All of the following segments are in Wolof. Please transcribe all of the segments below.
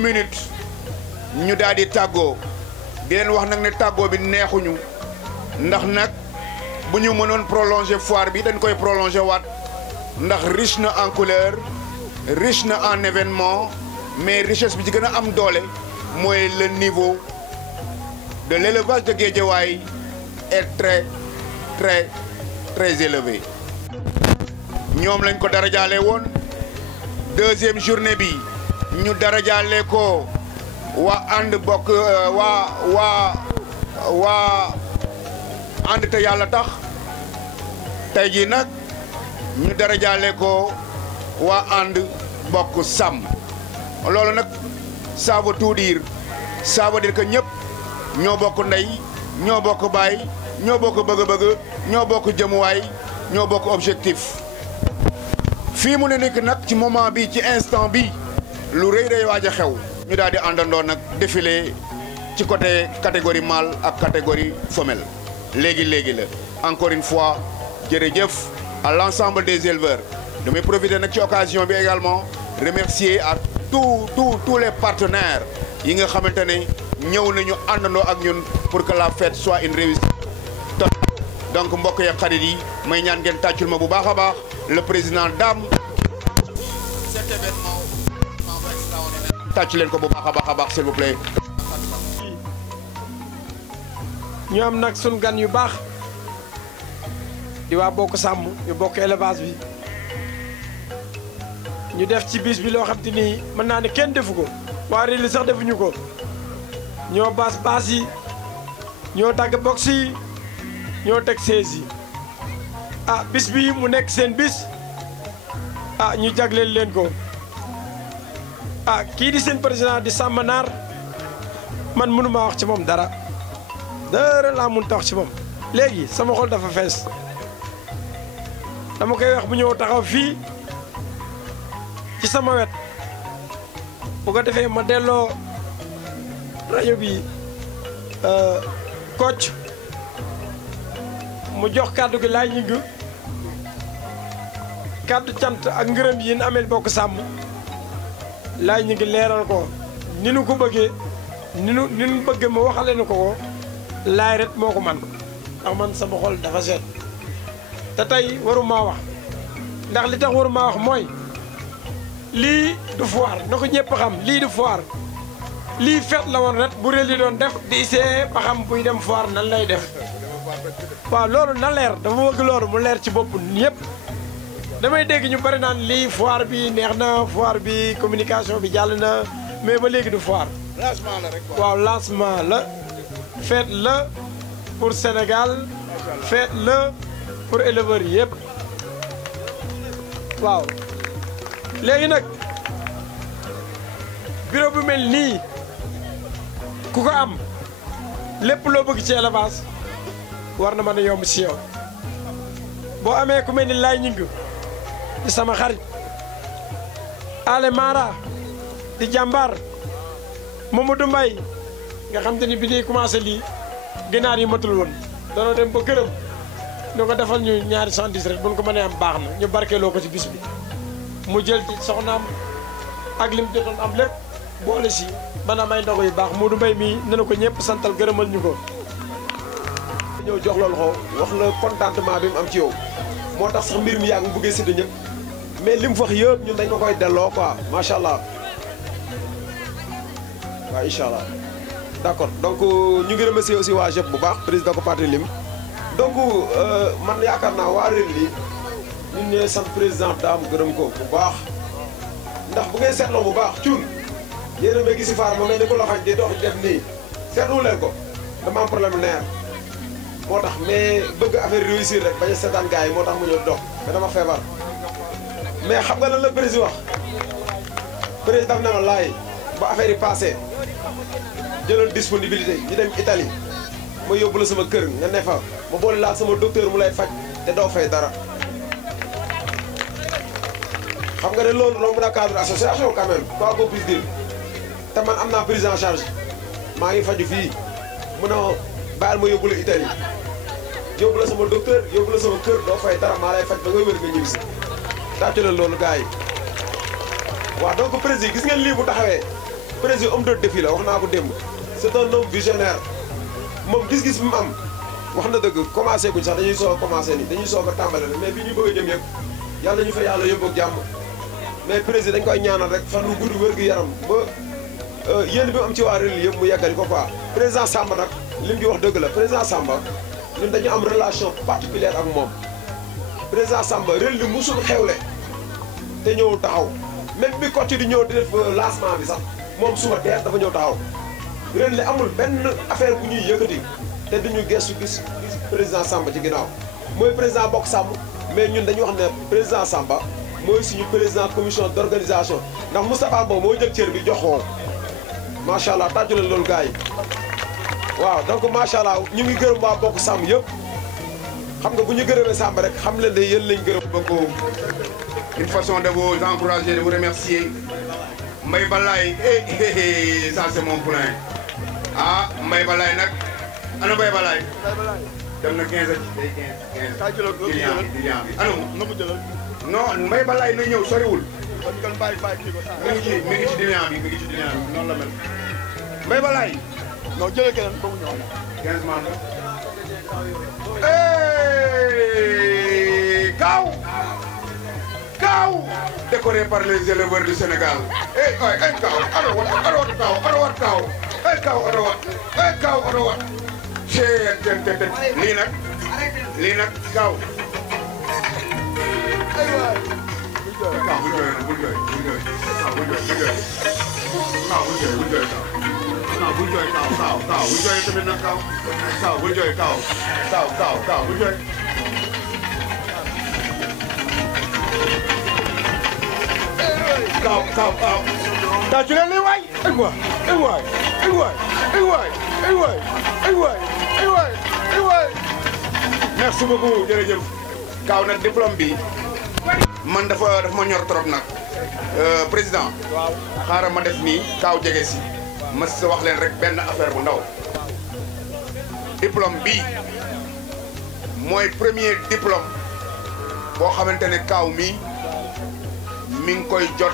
minutes ñu daal di tàggoo di leen wax nag ne tàggoo bi neexuñu ndax nag bu ñu mënoon prolonger foire bi dañ koy prolonger waat ndax riche na en couleur riche na en événement mais richesse bi ci gën a am doole mooy le niveau de l'élevage de Guédiawaye est très très très élevé. ñoom lañ ko darajaale woon deuxième journée bi ñu darajaale ko waa ànd bokk waa ànd te yàlla tax tey jii nag ñu darajaale ko waa ànd bokk sàmm loolu nag ça veut tout dire ça veut dire que ñëpp ñoo bokk ndey ñoo bokk baay ñoo bokk bëgg-bëgg ñoo bokk jëmuwaay ñoo bokk objectif fii mu ne nekk nag ci moment bi ci instant bi lu rëy day waaj a xew ñu daal di àndandoo nag défilé ci côté catégorie mâle ak catégorie femelle léegi la encore une fois jërëjëf à l'ensemble des éleveurs damay profiter nag ci occasion bi également remercier à tous les partenaires yi nga xamante ne ñëw nañu àndandoo ak ñun pour que la fête soit une réussite donc mbokk ya xarit yi may ñaan ngeen tàccul ma bu baax a baax le président Dame cet événement tàcc leen ko bu baax a baax s'il vous plaît. ñu am nag sunu gan yu baax di waa bokk sàmm ñu bokk élevage bi ñu def ci bis bi loo xam te ni mën naa ne kenn defu ko waa réew li sax defuñu ko ñoo baas yi ñoo dagg box yi ñoo teg sees yi bis bi mu nekk seen bis ñu jagleel leen ko kii di seen président di Samba Naar man mënuma wax ci moom dara laa mun ta wax ci moom léegi sama xol dafa fees dama koy wax bu ñëw taxaw fii ci sama wet bu ko defee ma delloo rajo bi Kocc mu jox kàddu gi laay ñing kàddu cant ak ngërëm yi ñu ameel bokk sàmm laay ñu ngi leeral ko ni nu ko bëggee ni nu bëgg ma waxale na ko laay ret moo ko man ndax man sama xol dafa seet te tey waruma wax ndax li tax waruma wax mooy lii du foire na ko ñëpp xam lii du foire lii fet la woon ret bu réel yi doon def di essayé ba xam buy dem foire nan lay def waaw loolu na leer dafa bëgg loolu mu leer ci bopp ñëpp damay dégg ñu bari naan lii foire bi neex na foire bi communication bi jàll na mais ba léegi du foire. lancement la rek waaw lancement la fête la pour Sénégal fête la pour éleveurs yëpp waaw léegi nag bureau bu mel nii ku ko am lépp loo bëgg ci élevage war na mën a yomb si yow boo amee ku mel ni Laay Ñing di sama xarit Ale Mara di jàmbaar Mamadou Mbaye nga xam te ni bi ñuy commencé lii ginaar yi matul woon danoo dem ba këram ñu ko defal ñu ñaari 110 rek bu ñu ko mënee am baax na ñu barkeeloo ko ci bis bi mu jël ci soxnaam ak lim jotoon am lépp boole si bana may ndogo yu baax Modou Mbaye mii ne na ko ñëpp santal gërëmal ñu ko ñëw jox loolu xaw wax la contentement bi mu am ci yow moo tax sax mbir mi yaa ngi bëggee sédd ñëpp mais li mu wax yëpp ñun dañ ko koy delloo quoi macha allah waaw incha allah d' accord donc ñu ngi remercier aussi waa JEP bu baax président ko parti lim donc man yaakaar naa waa réew li ñun ñooy sant président Dame gërëm ko bu baax ndax bu ngeen seetloo bu baax cuun yéen a may gis si faar ma mel ni ko la xañ di dox def nii seetlu leen ko dama am problème neer moo tax mais bëgg affaire réussir rek bañ a seetaan gars yi moo tax mu ñëw dox mais dama feebar mais xam nga lan la président wax président daf na ma laay ba affaire yi passé jëlal disponibilité ñu dem Italie ma yóbbu la sama kër nga ne fa ma boole laa sama docteur mu lay faj te doo fay dara xam nga ne loolu romb na cadre association quand même quoi qu'on puisse dire te man am naa prise en charge maa ngi faju fii mun a baal ma yóbbu la Italie yóbbu la sama docteur yóbbu la sama kër doo fay dara maa lay faj ba ngay wér nga ñibbi si tàccu leen loolu gars yi waaw donc président gis ngeen lii bu taxawee président homme de défi la wax naa ko démb c'est un homme visionnaire moom gis-gis bi mu am wax na dëgg commencé guñ sax dañuy soog a commencé nii dañuy soog a tàmbale mais bi ñu bëgg a jëm yëpp yàlla ñu fa yàlla yóbbu ak jàmm mais président dañ koy ñaanal rek fan lu gudd wér gu yaram ba yéen bi mu am ci waa réew yëpp mu yeggali ko quoi président Samba nag li mu ci wax dëgg la président Samba ñun dañu am relation particulière ak moom président Samba réew li musul xewle te ñëw taxaw même bi Kocc di ñëw di def lancement bi sax moom suba teel dafa ñëw taxaw réew li amul benn affaire bu ñuy yëkkati te duñu gëstu gis président Samba ci ginnaaw mooy président bokk Samba mais ñun dañu wax ne président Samba mooy suñu président commission d'organisation ndax Moustapha Mbow moo jël cër bi jox ko macha allah tàjju leen loolu gars yi waaw donc macha allah ñu ngi gërëm waa bokk Samba yëpp xam nga bu ñu gërëmee Samba rek xam leen ne yéen lañ gërëm. beaucoup une façon de vous encourager de vous remercier Mbaye Balaye ça c'est mon poulain ah Mbaye Balaye nag ana Mbaye Balaye dem na 15 day 15 client bi ana non Mbaye Balaye na ñëw soriwul mi ngi ci client bi noonu la mel Mbaye Balaye non jëlee keneen ba mu ñëw 15 man Kaaw décoré par les éleveurs du Sénégal Kaaw ana wat lii nag Kaaw bul jooy tamit nag Kaaw bul jooy Kaaw bul jooy Kaaw tàccu leen lii waay ay waay merci beaucoup jërëjëf Kaaw nag diplôme bi man dafa ma ñor trop nag président xaaral ma def nii Kaaw jege si ma sa wax leen rek benn affaire bu ndaw diplôme bi mooy premier diplôme boo xamante ne Kaaw mi ngi koy jot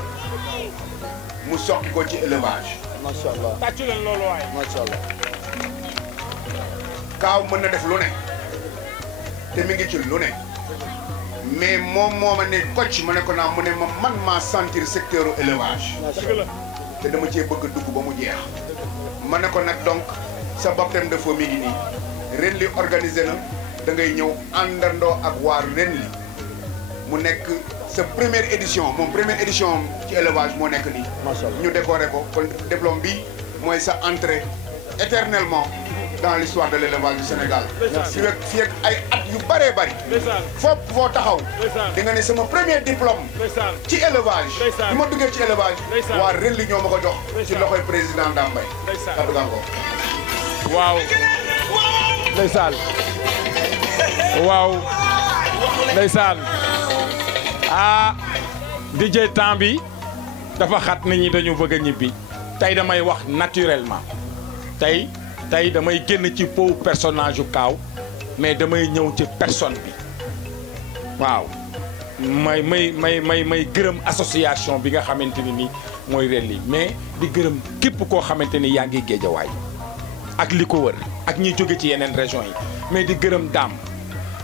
mu soqi ko ci élevage. macha allah tàccu leen loolu waay. macha allah. Kaaw mën na def lu ne te mi ngi ci lu ne mais moom moo ma ne Kocc ma ne ko naa mu ne ma man maa sentir secteur élevage. te dama cee bëgg a dugg ba mu jeex. ma ne ko nag donc sa baptême de feu mi ngi nii ren li organisé na da ngay ñëw àndandoo ak waa ren li mu nekk sa première édition moom première édition ci élevage moo nekk nii. macha allah ñu décoré ko kon diplôme bi mooy sa entrée éternellement dans l'histoire de l'élevage du Sénégal. fii ak ay at yu bëree bëri. foo taxaw. di nga ne sama premier diplôme. ci élevage. bi ma duggee ci élevage. waa ren li ñoo ma ko jox. ci loxoy président Dambay. kaddu gaa ko. waaw. ndeysaan. waaw. ndeysaan. ah DJ temps bi dafa xat nit ñi dañu bëgg a ñibbi tey damay wax naturellement tey damay génn ci faux personnage yu Kaaw mais damay ñëw ci personne bi waaw may gërëm association bi nga xamante ni nii mooy ren li mais di gërëm képp koo xamante ni yaa ngi Géejawaay ak li ko wër ak ñi jóge ci yeneen région yi mais di gërëm Dame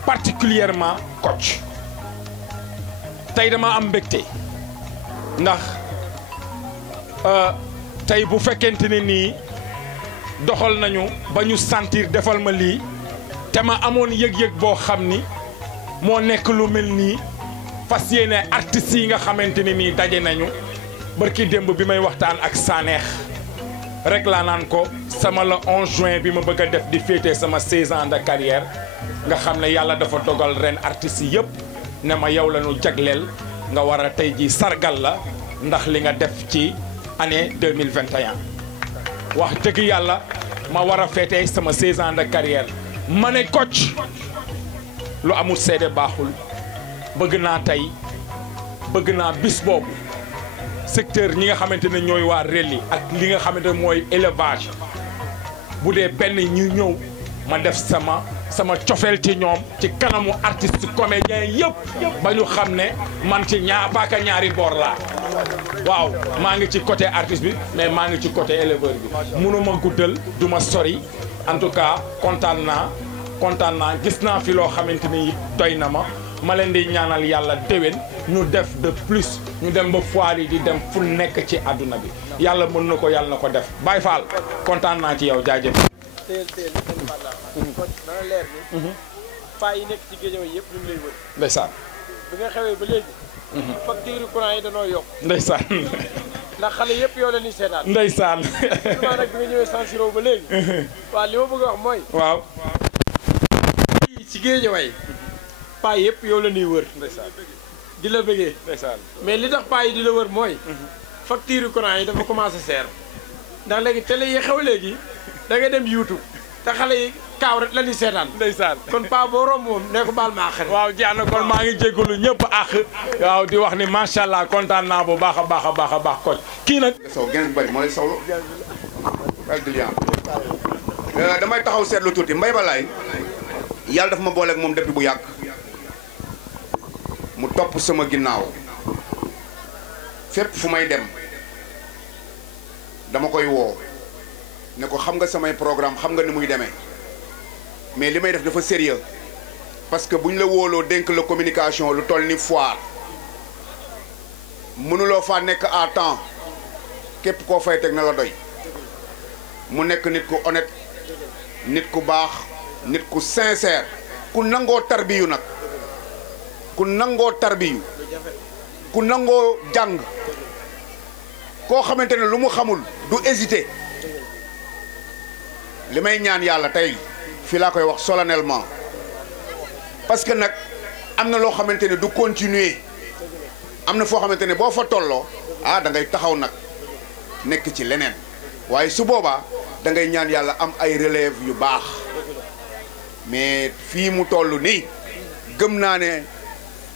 particulièrement Kocc tey dama am mbégte ndax tey bu fekkente ne nii doxal nañu ba ñu sentir defal ma lii te ma amoon yëg-yëg boo xam ni moo nekk lu mel nii fas yéene artistes yi nga xamante ne nii daje nañu barki démb bi may waxtaan ak Saneex rek laa naan ko sama le 11 juin bi ma bëgg a def di féete sama 16 ans de carrière nga xam ne yàlla dafa dogal ren artistes yi yëpp ne ma yow la ñu jagleel nga war a tey ji sargal la ndax li nga def ci année 2021 wax dëgg yàlla ma war a féetee sama 16 ans de carrière ma ne Kocc lu amul seede baaxul bëgg naa tey bëgg naa bis boobu secteur ñi nga xamante ne ñooy waa Relly ak li nga xamante ne mooy élevage bu dee benn ñu ñëw ma def sama cofeel ci ñoom ci kanamu artiste comédien yëpp ba ñu xam ne man ci baaka ñaari boor laa waaw maa ngi ci côté artiste bi mais maa ngi ci côté éleveur bi mënuma guddal du ma sori en tout cas kontaan naa gis naa fi loo xamante ni doy na ma leen di ñaanal yàlla déwén ñu def de plus ñu dem ba foire yi di dem fu nekk ci àdduna bi yàlla mën na ko yàlla na ko def Baye Fall kontaan naa ci yow jaajëf. kon dana leer ni paa yi nekk ci géej yëpp ñu ngi lay wër. ndeysaan. bi nga xewee ba léegi. facture courant yi danoo yokk. ndeysaan. ndax xale yëpp yow la ñuy seetaan. ndeysaan. vraiment nag bi nga ñëwee San Siro ba léegi. waaw li ma bëgg a wax mooy. waaw. ci géej way paa yëpp yow la ñuy wër. ndeysaan. di la bëggee. ndeysaan. mais li tax paa yi di la wër mooy. facture courant yi dafa commencé seer. ndax léegi télé yi xew léegi da ngay dem YouTube te xale yi kaaw rek la ñuy seetaan. ndeysaan. kon paa boo romb moom ne ko baal maa xel. waaw jeex na kon maa ngi jégalu ñëpp ak waaw di wax ni macha allah kontaan naa bu baax a baax Kocc kii nag. saw genn bari moo lay sawlo ak dilian damay taxaw seetlu tuuti Mbaye Balaye yàlla dafa ma booleeg moom depuis bu yàgg mu topp sama ginnaaw fépp fu may dem dama koy woo ne ko xam nga samay programme xam nga ni muy demee mais li may def dafa sérieux parce que bu ñu la wóoloo dénk la communication lu toll ni foire mënuloo faa nekk à temps képp koo fay teg na la doy mu nekk nit ku honnête nit ku baax nit ku sincère ku nangoo tarbiyu nag ku nangoo tarbiyu ku nangoo jàng koo xamante ne lu mu xamul du hésiter li may ñaan yàlla tey fii laa koy wax solennellement parce que nag am na loo xamante ne du continuer am na foo xamante ne boo fa tolloo da ngay taxaw nag nekk ci leneen waaye su boobaa da ngay ñaan yàlla am ay relève yu baax mais fii mu toll nii gëm naa ne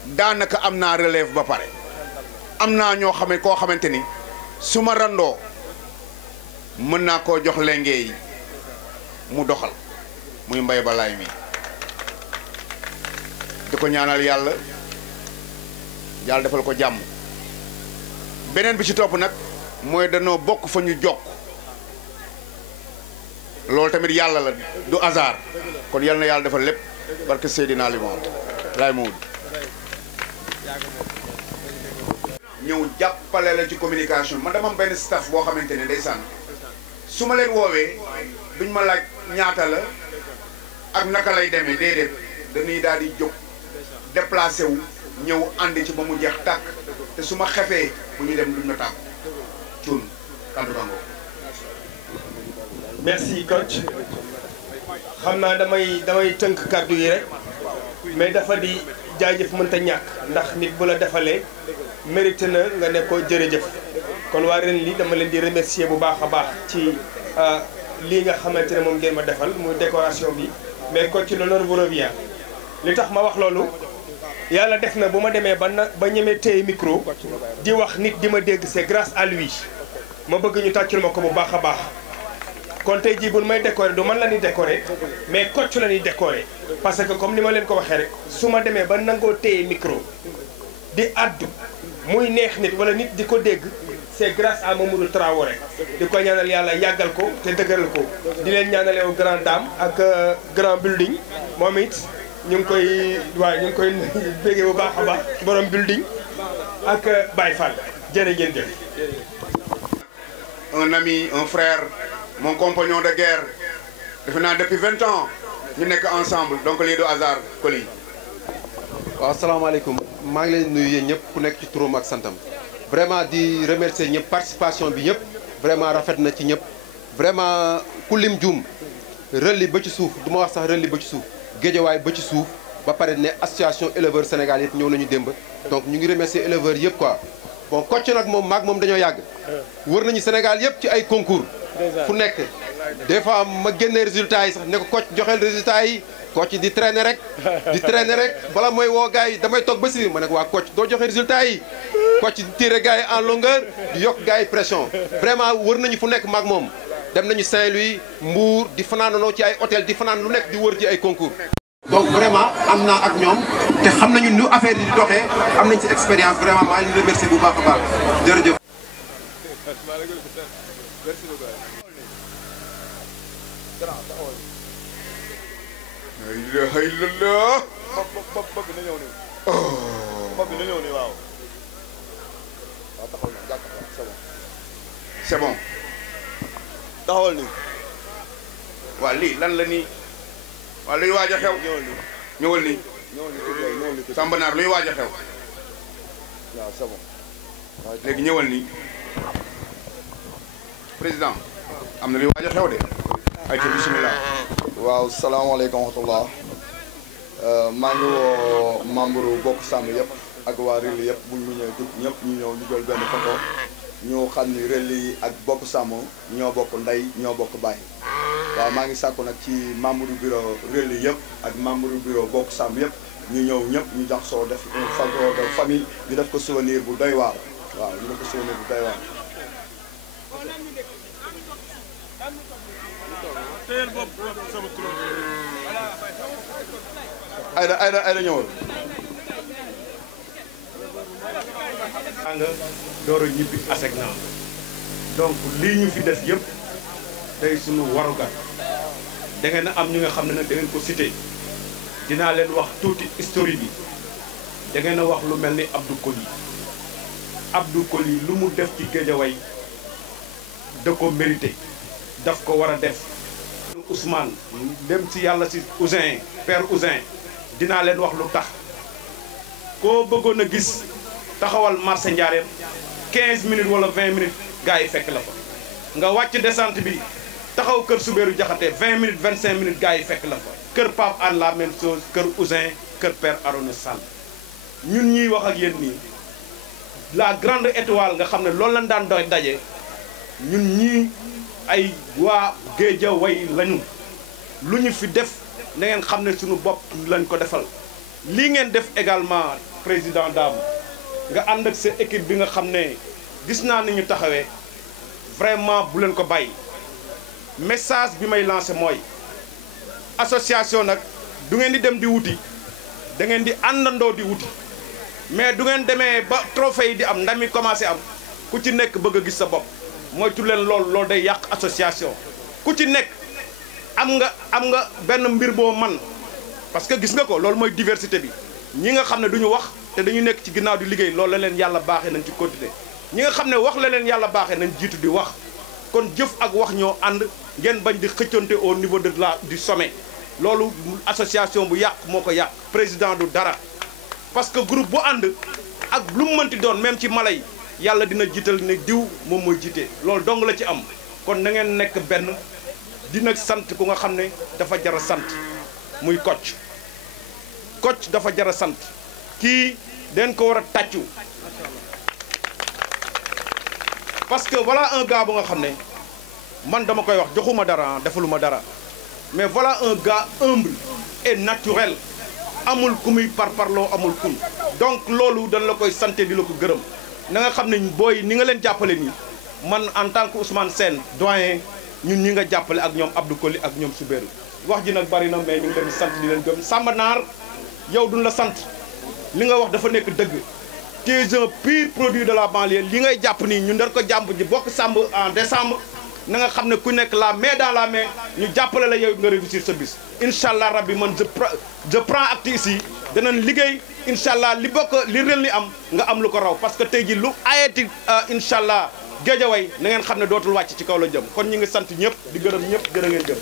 daanaka am naa relève ba pare am naa ñoo xam ne koo xamante ni su ma randoo mën naa koo jox lenge yi mu doxal muy Mbaye Balaye mi di ko ñaanal yàlla defal ko jàmm beneen bi ci topp nag mooy danoo bokk fa ñu jokk loolu tamit yàlla la du hasard kon yal na yàlla defal lépp barke Seydina Limamou Laye Maodo ñëw jàppale la ci communication man dama am benn staff boo xamante ne ndeysaan su ma leen woowee duñ ma laaj ñaata la ak naka lay demee déedéet dañuy daal di jóg déplacé wu ñëw ànd ci ba mu jeex tàkk te su ma xefee bu ñu dem duñ ma tàkk cuun kaddu bango merci Kocc xam naa damay tënk kàddu yi rek mais dafa di jaajëf mënta ñàkk ndax nit bu la defalee mérité na nga ne ko jërëjëf kon waa ren li dama leen di remercier bu baax a baax ci lii nga xamante ne moom ngeen ma defal muy décoration bi mais Kocc l'honneur vous revient li tax ma wax loolu yàlla def na bu ma demee ba ñemee téye micro di wax nit di ma dégg c'est grâce à lui ma bëgg ñu tàccul ma ko bu baax a baax kon tey jii bu may décorer du man la ñuy décorer mais Kocc la ñuy décorer parce que comme ni ma leen ko waxee rek su ma demee ba nangoo téye micro di addu muy neex nit wala nit di ko dégg c'est grâce à Mamadou Traoré di ko ñaanal yàlla yàggal ko te dëgëral ko di leen ñaanal yow grand dame ak grand building moom it ñu ngi koy béggee bu baax a baax borom building ak Baye Fall jërë ngeen jëf. un ami un frère mon compagnon de guerre defe naa depuis 20 ans ñu nekk ensemble donc lii du hasard Coly. waaw asalaamaaleykum maa ngi leen nuyu yéen ñëpp ku nekk ci turam ak santam vraiment di remercier ñëpp participation bi ñëpp vraiment rafet na ci ñëpp vraiment ku lim juum rëlli ba ci suuf du ma wax sax rëlli ba ci suuf géejawaay ba ci suuf ba pare ne association éleveur Sénégal yëpp ñëw nañu démb donc ñu ngi remercier éleveurs yëpp quoi bon Kocc nag moom maag moom dañoo yàgg wër nañu Sénégal yëpp ci ay concours fu nekk des fois ma génnee résultats yi sax ne ko Kocc joxeel résultats yi Kocc di traîner rek bala mooy woo gars yi damay toog ba si ma ne ko waa Kocc doo joxe résultats yi Kocc di tirer gars yi en longueur di yokk gars yi pression vraiment wër nañu fu nekk maag moom dem nañu Saint-Louis Mbour di fanaanoo ci ay hôtel di fanaan lu nekk di wër ci ay concours donc vraiment am naa ak ñoom te xam nañu nu affaire yi di doxee am nañ ci expérience vraiment maa ngi leen remercier bu baax a baax jërëjëf. la ilaha illallah. bopp bi na ñëw nii. bopp bi na ñëw nii waaw. waaw taxawal na jàkkaarloo c'est bon. c'est bon. taxawal nii. waa lii lan la nii. waa luy waaj a xew. ñëwal nii. ñëwal nii. ñëwal nii tuuti ñëwal nii tuuti. Samba Naar luy waaj a xew. waaw c'est bon. léegi ñëwal nii. président am na luy waaj a xew de. ay ca bismillah. waaw salaamaaleykum wa rahmatullah maa ngi woo membre bokk sàmm yëpp ak waa Relais yëpp bu ñu ñëwee ñëpp ñu ñëw ñu jël benn photo ñu xam ni Relais yi ak bokk sàmm ñoo bokk ndey ñoo bokk baay waaw maa ngi sàkku nag ci membre bureau Relais yëpp ak membre bureau bokk sàmm yëpp ñu ñëw ñëpp ñu jax soo def une photo de famille ñu def ko souvenir bu doy waar waaw ñu def ko souvenir bu doy waar. ayda ñëwal. nga door a ñibbi aseg naa donc lii ñu fi def yëpp day sunu warugar da ngeen a am ñu nga xam ne nag da ngeen ko cité dinaa leen wax tuuti historique bi da ngeen a wax lu mel ni Abdou Coly lu mu def ci Guédiawaye da ko mérité daf ko war a def Ousmane dem ci yàlla si Ousin père Ousin dinaa leen wax lu tax koo bëggoon a gis taxawal marché Ndiarème 15 minutes wala 20 minutes gars yi fekk la fa nga wàcc descente bi taxaw kër Soubérou Diakhaté 20 minutes 25 minutes gars yi fekk la fa kër Pape Anne la même chose kër Ousin kër père Arona Sall ñun ñiy wax ak yéen nii la grande étoile nga xam ne loolu lañ daan doy daje ñun ñii ay waa Guédiawaye lañu lu ñu fi def na ngeen xam ne suñu bopp lañ ko defal lii ngeen def également président Dame nga ànd ak sa équipe bi nga xam ne gis naa ni ñu taxawee vraiment bu leen ko bàyyi message bi may lancé mooy association nag du ngeen di dem di wuti da ngeen di àndandoo di wuti mais du ngeen demee ba trophée yi di am ndam yi commencé am ku ci nekk bëgg a gis sa bopp moytu leen loolu day yàq association ku ci nekk am nga benn mbir boo man parce que gis nga ko loolu mooy diversité bi ñi nga xam ne duñu wax te dañu nekk ci ginnaaw di liggéey loolu la leen yàlla baaxee nañ ci continuer ñi nga xam ne wax la leen yàlla baaxee nañ jiitu di wax kon jëf ak wax ñoo ànd ngeen bañ di xëccante au niveau du sommet loolu association bu yàq moo ko yàq président du dara parce que groupe bu ànd ak lu mu mënti doon même ci mala yi yàlla dina jiital ne diw moom mooy jiite loolu dong la ci am kon na ngeen nekk benn dina sant ku nga xam ne dafa jar a sant muy Kocc dafa jar a sant kii den ko war a tàccu parce que voilà un gars bu nga xam ne man dama koy wax joxuma dara defaluma dara mais voilà un gars humble et naturel amul ku muy parparloo amul kun donc loolu dañ la koy santé di la ko gërëm na nga xam ne booy ni nga leen jàppale nii man en tant que Ousmane Sène doyen ñun ñi nga jàppale ak ñoom Abdou Coly ak ñoom Soubérou wax ji nag bari na mais ñu ngi leen di sant di leen gëm Samba Naar yow duñ la sant li nga wax dafa nekk dëgg tu es un pur produit de la banlieue li ngay jàpp nii ñu ndar ko jàmb ji bokk sàmb en décembre na nga xam ne ku nekk la main dans la main ñu jàppale la yow nga réussir sa bis incha allah rabbi man je prends acte ici danañ liggéey incha allah li bokk li rel ni am nga am lu ko raw parce que tey ji lu ayeti incha allah Guédiawaye na ngeen xam ne dootul wàcc ci kaw la jëm kon ñi ngi sant ñëpp di gërëm ñëpp jërë ngeen jëf